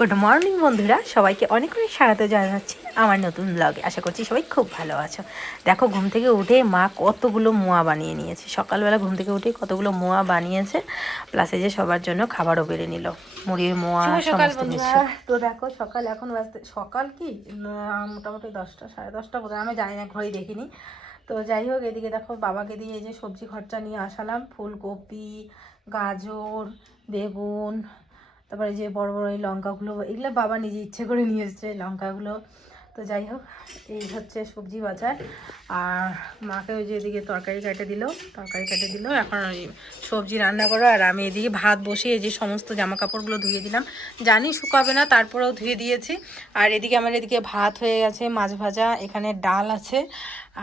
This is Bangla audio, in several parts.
গুড মর্নিং বন্ধুরা। সবাইকে অনেক অনেক স্বাগত জানাচ্ছি আমার নতুন ব্লগে আশা করছি সবাই খুব ভালো আছো। দেখো ঘুম থেকে উঠে মা কতগুলো মোয়া বানিয়ে নিয়েছে। সকালবেলা ঘুম থেকে উঠে কতগুলো মোয়া বানিয়েছে। প্লাসে যে সবার জন্য খাবারও বেড়ে নিল। মুড়ির মোয়া সকাল সমস্ত কিছু তো দেখো সকাল এখন বাজতে সকাল কি? মোটামুটি দশটা সাড়ে দশটা বোধহয় আমি জানি না ঘড়ি দেখিনি। তো যাই হোক এদিকে দেখো বাবাকে দিয়ে এই যে সবজি খরচা নিয়ে আসালাম। ফুলকপি গাজর বেগুন তারপরে যে বড় বড় এই লঙ্কাগুলো, এগুলো বাবা নিজে ইচ্ছে করে নিয়ে এসেছে লঙ্কাগুলো। তো যাই হোক, এই হচ্ছে সবজি বাজার। আর মাকে ওই যে এদিকে তরকারি কেটে দিল, তরকারি কেটে দিল। এখন ওই সবজি রান্না করো, আর আমি এদিকে ভাত বসিয়ে যে সমস্ত জামা কাপড়গুলো ধুয়ে দিলাম। জানি শুকাবে না, তারপরেও ধুয়ে দিয়েছি। আর এদিকে আমার এদিকে ভাত হয়ে গেছে, মাছ ভাজা, এখানে ডাল আছে।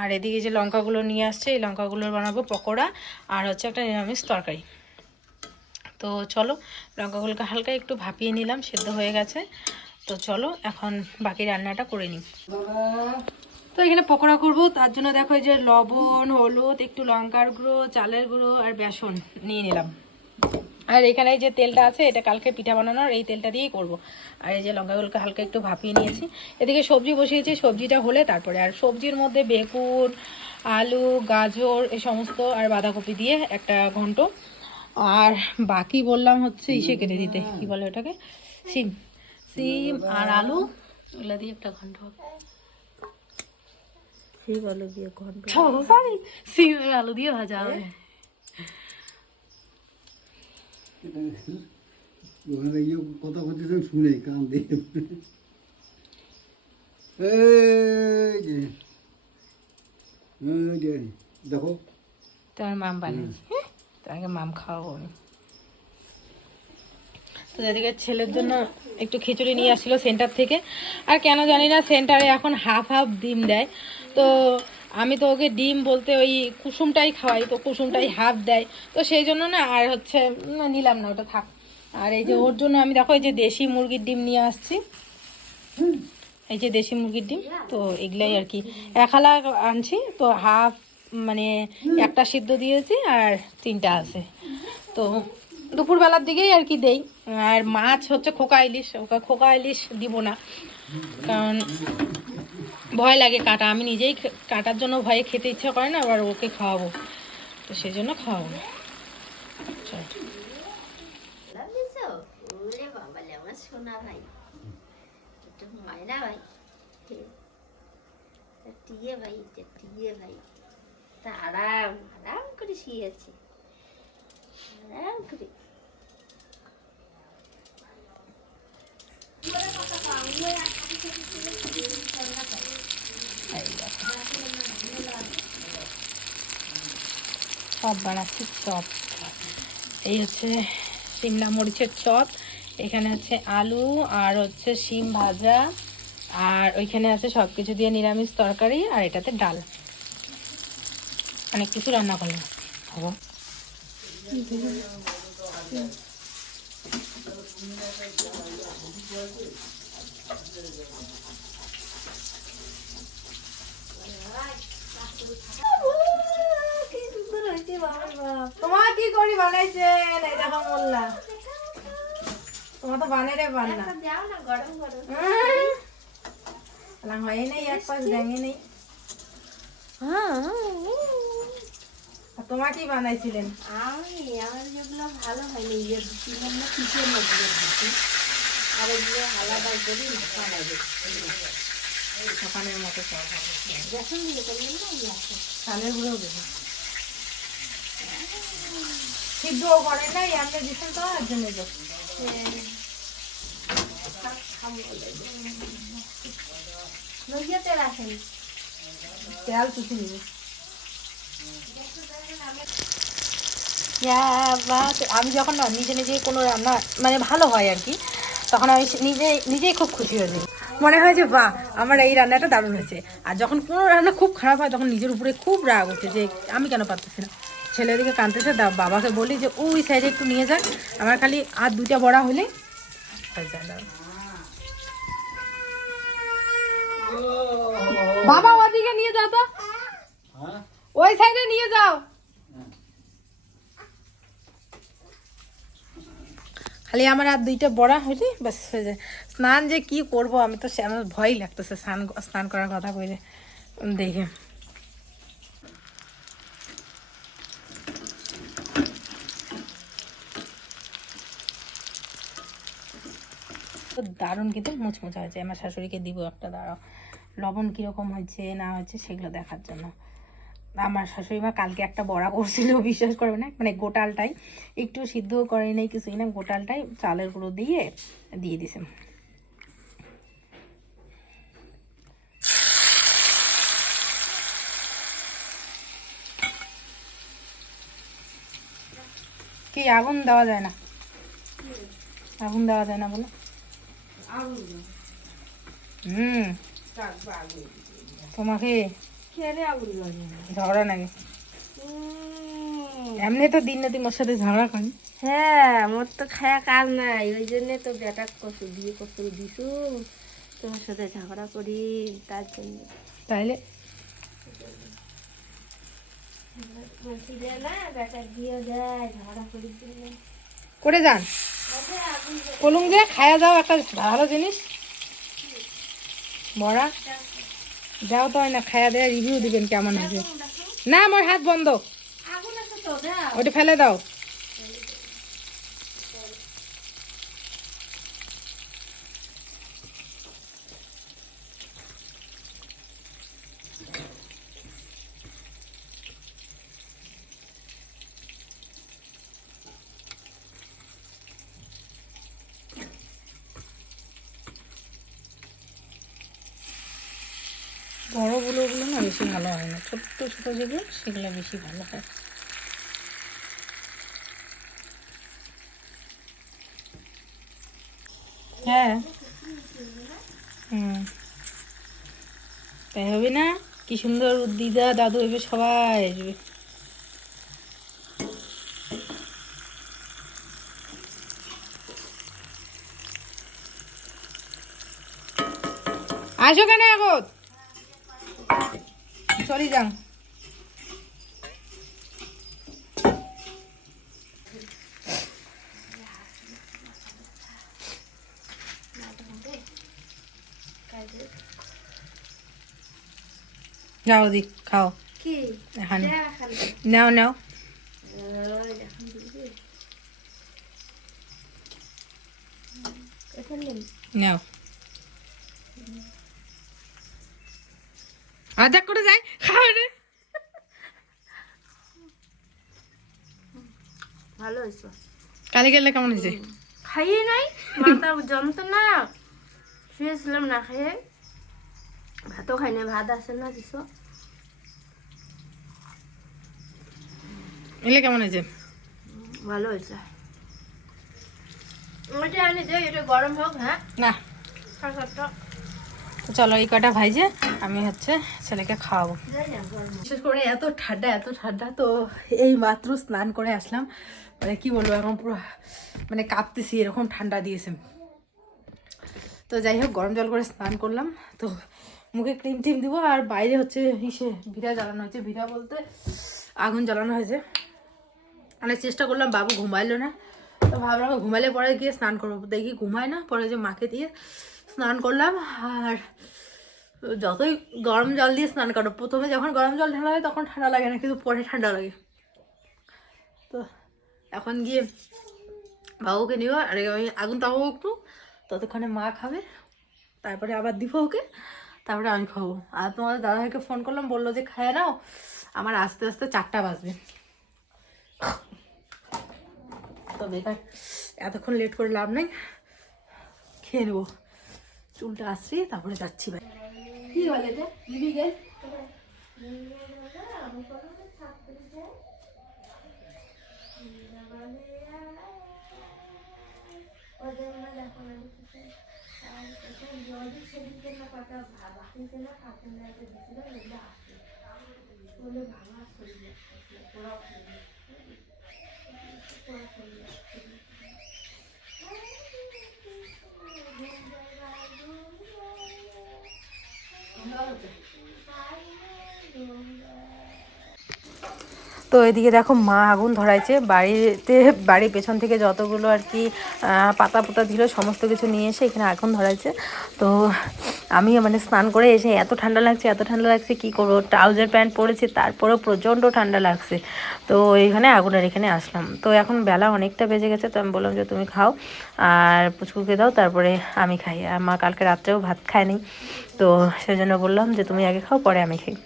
আর এদিকে যে লঙ্কাগুলো নিয়ে আসছে, এই লঙ্কাগুলোর বানাবো পকোড়া। আর হচ্ছে একটা নিরামিষ তরকারি। তো চলো লঙ্কাগুলোকে হালকা একটু ভাপিয়ে নিলাম, সেদ্ধ হয়ে গেছে। তো চলো এখন বাকি রান্নাটা করে নিই। তো এখানে পকোড়া করব, তার জন্য দেখো যে লবণ, হলুদ, একটু লঙ্কার গুঁড়ো, চালের গুঁড়ো আর বেসন নিয়ে নিলাম। আর এখানে যে তেলটা আছে, এটা কালকে পিঠা বানানোর, এই তেলটা দিয়েই করব। আর এই যে লঙ্কাগুলোকে হালকা একটু ভাপিয়ে নিয়েছি। এদিকে সবজি বসিয়েছি, সবজিটা হলে তারপরে আর সবজির মধ্যে বেগুন, আলু, গাজর এই সমস্ত আর বাঁধাকপি দিয়ে একটা ঘন্ট আর বাকি বললাম হচ্ছে ইসে কেটে দিতে। কি বলে ওটাকে? সিম। সিম আর আলু। ওগুলো দিয়ে একটা ঘন্ট হবে। সেই বলো দিয়ে ঘন্ট সরি সিম আর আলু দিয়ে ভাজা হবে। ওখানে গিয়ে কথা বলতেছেন শুনে কান দিয়ে। দেখো। তোমার মাম বানিয়েছি। তোমাকে মাম খাওয়াবো আমি। তো এদিকে ছেলের জন্য একটু খিচুড়ি নিয়ে আসছিল সেন্টার থেকে। আর কেন জানি না সেন্টারে এখন হাফ হাফ ডিম দেয়। তো আমি তো ওকে ডিম বলতে ওই কুসুমটাই খাওয়াই, তো কুসুমটাই হাফ দেয়। তো সেই জন্য না আর হচ্ছে নিলাম না, ওটা থাক। আর এই যে ওর জন্য আমি দেখো এই যে দেশি মুরগির ডিম নিয়ে আসছি। এই যে দেশি মুরগির ডিম, তো এগুলাই আর কি। এক হালা আনছি, তো হাফ মানে একটা সিদ্ধ দিয়েছি আর তিনটা আছে। তো দুপুরবেলার দিকেই আর কি দেই। আর মাছ হচ্ছে খোকা ইলিশ, ওকে খোকা ইলিশ দিব না। কারণ ভয় লাগে কাটা। আমি নিজেই কাটার জন্য ভয়ে খেতে ইচ্ছা করে না, আবার ওকে খাওয়াবো। তো সেই জন্য খাওয়াবো। সোনা ভাই ভাই ভাই। চপ বানাচ্ছি চপ। এই হচ্ছে শিমলা মরিচের চপ, এখানে আছে আলু, আর হচ্ছে শিম ভাজা, আর ওইখানে আছে সব কিছু দিয়ে নিরামিষ তরকারি, আর এটাতে ডাল। অনেক কিছু রান্না করলাম। খাব। কি সুন্দর হয়েছে বাবা বাপ তোমার কি করি বানাইছেন? এই দেখো মোল্লা। তোমার তো বানে রে যাও না গরম গরম। হয়? নেই এক পাশ ভেঙে নেই। আর তোমার কি বানাইছিলেন। আমি আমার যেগুলো ভালো হয়নি যে দিলাম না কিচেন মধ্যে দিচ্ছি আর এগুলো আলাদা করে বানাবে সকালের মতো হবে। যখন দিয়ে করলেন না ইয়ে আছে। চালের গুঁড়ো দেবো। সিদ্ধও করে নাই আপনি দিচ্ছেন তো আর জন্য নদিয়াতে রাখেন তেল চুষে নিবে আমি যখন না নিজে নিজে কোনো রান্না মানে ভালো হয় আর কি তখন আমি নিজে নিজেই খুব খুশি হয়ে যাই। মনে হয় যে বাহ আমার এই রান্নাটা দারুণ হয়েছে। আর যখন কোনো রান্না খুব খারাপ হয় তখন নিজের উপরে খুব রাগ ওঠে যে আমি কেন পারতেছি না? ছেলেদিকে কাঁদতেছে বাবাকে বলি যে ওই সাইডে একটু নিয়ে যাক আমার খালি আর দুইটা বড়া হলে বাবা ওদিকে নিয়ে যাও তো। হ্যাঁ? ওই সাইডে নিয়ে যাও। খালি আমার আর দুইটা বড়া হইলে বাস হয়ে যায়। স্নান যে কি করব, আমি তো আমার ভয়ই লাগতেছে স্নান স্নান করার কথা কইলে। দেখে। দারুণ কিন্তু মুচমুচা হয়েছে। আমার শাশুড়িকে দিব একটা, দাঁড়াও। লবণ কীরকম হয়েছে, না হয়েছে, সেগুলো দেখার জন্য। আমার শাশুড়ি মা কালকে একটা বড়া করছিল বিশ্বাস করবে না মানে গোটালটাই। একটু সিদ্ধ করে নেই কিছুই না গোটালটাই চালের গুঁড়ো দিয়ে দিয়ে দিছে। কি আগুন দেওয়া যায় না? আগুন দেওয়া যায় না বলো? হুম। তোমাকে ঝগড়া নাকি এমনি তো দিন রাতি মোর সাথে ঝগড়া করি। হ্যাঁ মোর তো খায়া কাজ নাই ওই জন্য তো বেটা কষ্ট দিয়ে কষ্ট দিছু। তোমার সাথে ঝগড়া করি তার জন্য। তাইলে? না দিয়ে করি যান। কলুম যে খায়া যাও একটা ভালো জিনিস। বড়া। যাও তো না খায়া দেয়া রিভিউ দিবেন কেমন হয়েছে। না আমার হাত বন্ধ। ওটা ফেলে দাও। বড়গুলো ওগুলো না বেশি ভালো হয় না। ছোট্ট, ছোট যেগুলো সেগুলো বেশি ভালো হয়। হ্যাঁ। হুম। তাই হবে না? কি সুন্দর দিদা, দাদু এবে সবাই আসবে। আসো কেন এখন চলি যান। যাও দি খাও। এখানে। নাও নাও। নাও। আধা করে যাই খাও রে। ভালো হয়েছে। কালি গেলে কেমন হয়েছে? খাইয়ে নাই মাথা যন্ত্রণা। শুয়েছিলাম না খেয়ে ভাতও খাই নাই ভাত আছে না দিছ এলে কেমন হয়েছে? ভালো হয়েছে। ওইটা আনি দে এটা গরম হোক হ্যাঁ? না। তো চলো, এই কটা ভাইজে আমি হচ্ছে ছেলেকে খাওয়াবো। বিশেষ করে এত ঠান্ডা এত ঠান্ডা, তো এই মাত্র স্নান করে আসলাম। মানে কি বলব, এখন পুরো মানে কাঁপতেছি, এরকম ঠান্ডা দিয়েছে। তো যাই হোক, গরম জল করে স্নান করলাম। তো মুখে ক্রিম টিম দিব, আর বাইরে হচ্ছে ইসে ভিড়া জ্বালানো হয়েছে। ভিড়া বলতে আগুন জ্বালানো হয়েছে। অনেক চেষ্টা করলাম, বাবু ঘুমাইলো না। তো ভাবলাম ঘুমাইলে পরে গিয়ে স্নান করব। দেখি ঘুমায় না, পরে যে মাকে দিয়ে স্নান করলাম আর যতই গরম জল দিয়ে স্নান করো, প্রথমে যখন গরম জল ঢালা হয় তখন ঠান্ডা লাগে না, কিন্তু পরে ঠান্ডা লাগে। তো এখন গিয়ে বাবুকে নিব, আর আমি আগুন তাবো একটু, ততক্ষণে মা খাবে, তারপরে আবার দিব ওকে, তারপরে আমি খাব। আর তোমাদের দাদাভাইকে ফোন করলাম, বলল যে খায় নাও, আমার আস্তে আস্তে চারটা বাজবে। তো বেকার, এতক্ষণ লেট করে লাভ নেই, খেয়ে নেব। চুলটা আসছে তারপরে যাচ্ছি ভাই। কি বলে যে দিবি গে কথা ভাবা কিন্তু না ভাবা তো এদিকে দেখো মা আগুন ধরাইছে। বাড়িতে, বাড়ির পেছন থেকে যতগুলো আর কি পাতা পোতা দিল সমস্ত কিছু নিয়ে এসে এখানে আগুন ধরাইছে। তো আমি মানে স্নান করে এসে এত ঠান্ডা লাগছে, এত ঠান্ডা লাগছে, কি করব? ট্রাউজার প্যান্ট পরেছি, তারপরেও প্রচণ্ড ঠান্ডা লাগছে। তো এইখানে আগুনের এখানে আসলাম। তো এখন বেলা অনেকটা বেজে গেছে, তো আমি বললাম যে তুমি খাও আর পুচকুকে দাও, তারপরে আমি খাই। আর মা কালকে রাত্রেও ভাত খায়নি। তো সেজন্য বললাম যে তুমি আগে খাও, পরে আমি খাই।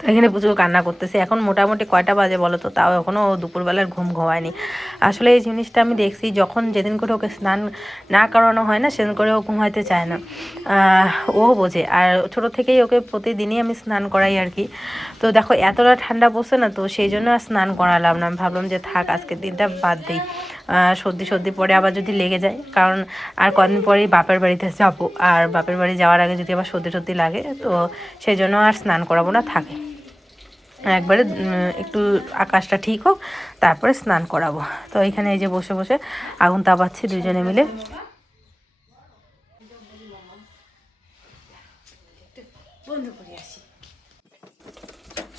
তো এখানে প্রচুর কান্না করতেছে। এখন মোটামুটি কয়টা বাজে বলো তো তাও এখনও দুপুরবেলার ঘুম ঘুমায়নি। আসলে এই জিনিসটা আমি দেখছি, যখন যেদিন করে ওকে স্নান না করানো হয় না, সেদিন করে ও ঘুমাইতে চায় না। ও বোঝে। আর ছোট থেকেই ওকে প্রতিদিনই আমি স্নান করাই আর কি। তো দেখো, এতটা ঠান্ডা পড়ছে না, তো সেই জন্য আর স্নান করালাম না। আমি ভাবলাম যে থাক, আজকের দিনটা বাদ দিই। সর্দি সর্দি পরে আবার যদি লেগে যায়, কারণ আর কদিন পরেই বাপের বাড়িতে যাব। আর বাপের বাড়ি যাওয়ার আগে যদি আবার সর্দি সর্দি লাগে, তো সেই জন্য আর স্নান করাবো না, থাকে। একবারে একটু আকাশটা ঠিক হোক, তারপরে স্নান করাবো। তো এখানে এই যে বসে বসে আগুন তাপাচ্ছি দুজনে মিলে।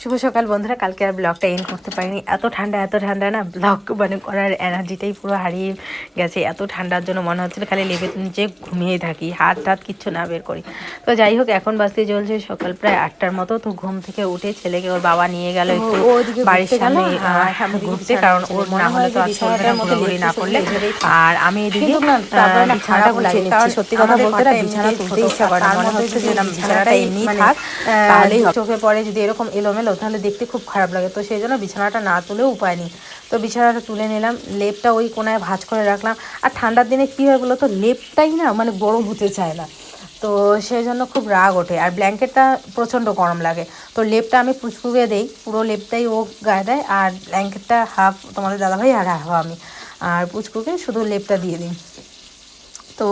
শুভ সকাল বন্ধুরা কালকে আর ব্লগটা এন্ড করতে পারিনি। এত ঠান্ডা এত ঠান্ডা না ব্লগ মানে করার এনার্জিটাই পুরো হারিয়ে গেছে। এত ঠান্ডার জন্য মনে হচ্ছিল খালি লেবে নিচে ঘুমিয়ে থাকি হাত টাত কিচ্ছু না বের করি। তো যাই হোক এখন বাজতে চলছে সকাল প্রায় আটটার মতো। তো ঘুম থেকে উঠে ছেলেকে ওর বাবা নিয়ে গেল একটু বাড়ির সামনে দিকে ঘুরতে। কারণ ওর না হলে তো যে ঘোরাঘুরি না করলে আর আমি এদিকে বিছানাটা গুছিয়ে কারণ সত্যি কথা বলতে না বিছানা তুলতে ইচ্ছা করে মনে হচ্ছে যে বিছানাটা এমনি মানে, থাক তাহলেই চোখে পড়ে যদি এরকম এলোমেলো তাহলে দেখতে খুব খারাপ লাগে। তো সেই জন্য বিছানাটা না তুলেও উপায় নেই। তো বিছানাটা তুলে নিলাম, লেপটা ওই কোনায় ভাঁজ করে রাখলাম। আর ঠান্ডার দিনে কী হয় বলো তো লেপটাই না মানে গরম হতে চায় না। তো সেই জন্য খুব রাগ ওঠে। আর ব্ল্যাঙ্কেটটা প্রচণ্ড গরম লাগে। তো লেপটা আমি পুচকুকে দেই, পুরো লেপটাই ও গায়ে দেয়, আর ব্ল্যাঙ্কেটটা হাফ তোমাদের দাদাভাই আর হাফ আমি। আর পুচকুকে শুধু লেপটা দিয়ে দিই। তো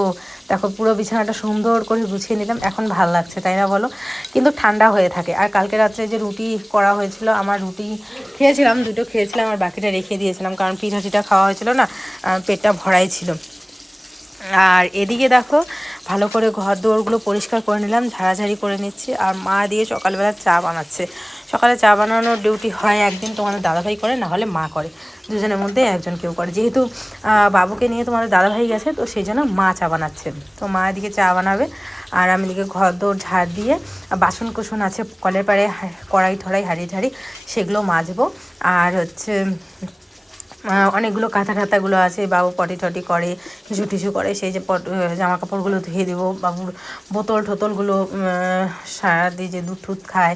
দেখো, পুরো বিছানাটা সুন্দর করে গুছিয়ে নিলাম। এখন ভালো লাগছে, তাই না বলো? কিন্তু ঠান্ডা হয়ে থাকে। আর কালকে রাত্রে যে রুটি করা হয়েছিল, আমার রুটি খেয়েছিলাম, দুটো খেয়েছিলাম, আর বাকিটা রেখে দিয়েছিলাম, কারণ পিঠা টিঠা খাওয়া হয়েছিল না পেটটা ভরাই ছিল। আর এদিকে দেখো, ভালো করে ঘর দৌড়গুলো পরিষ্কার করে নিলাম, ঝাড়াঝাড়ি করে নিচ্ছি, আর মা দিয়ে সকালবেলা চা বানাচ্ছে। সকালে চা বানানোর ডিউটি হয় একদিন, তোমাদের দাদাভাই করে না হলে মা করে। দুজনের মধ্যে একজন কেউ করে। যেহেতু বাবুকে নিয়ে তোমাদের দাদাভাই গেছে, তো সেই জন্য মা চা বানাচ্ছে। তো মা এদিকে চা বানাবে, আর আমি এদিকে ঘর দৌড় ঝাড় দিয়ে বাসন কুসন আছে, কলের পাড়ে কড়াই ঠড়াই হাঁড়ি ঝাড়ি, সেগুলো মাজবো। আর হচ্ছে অনেকগুলো কাঁথা টাথাগুলো আছে, বাবু পটি টটি করে, কিছু টিসু করে, সেই যে পট জামা কাপড়গুলো ধুয়ে দেবো। বাবুর বোতল টোতলগুলো সারা দিয়ে যে দুধ টুধ খায়।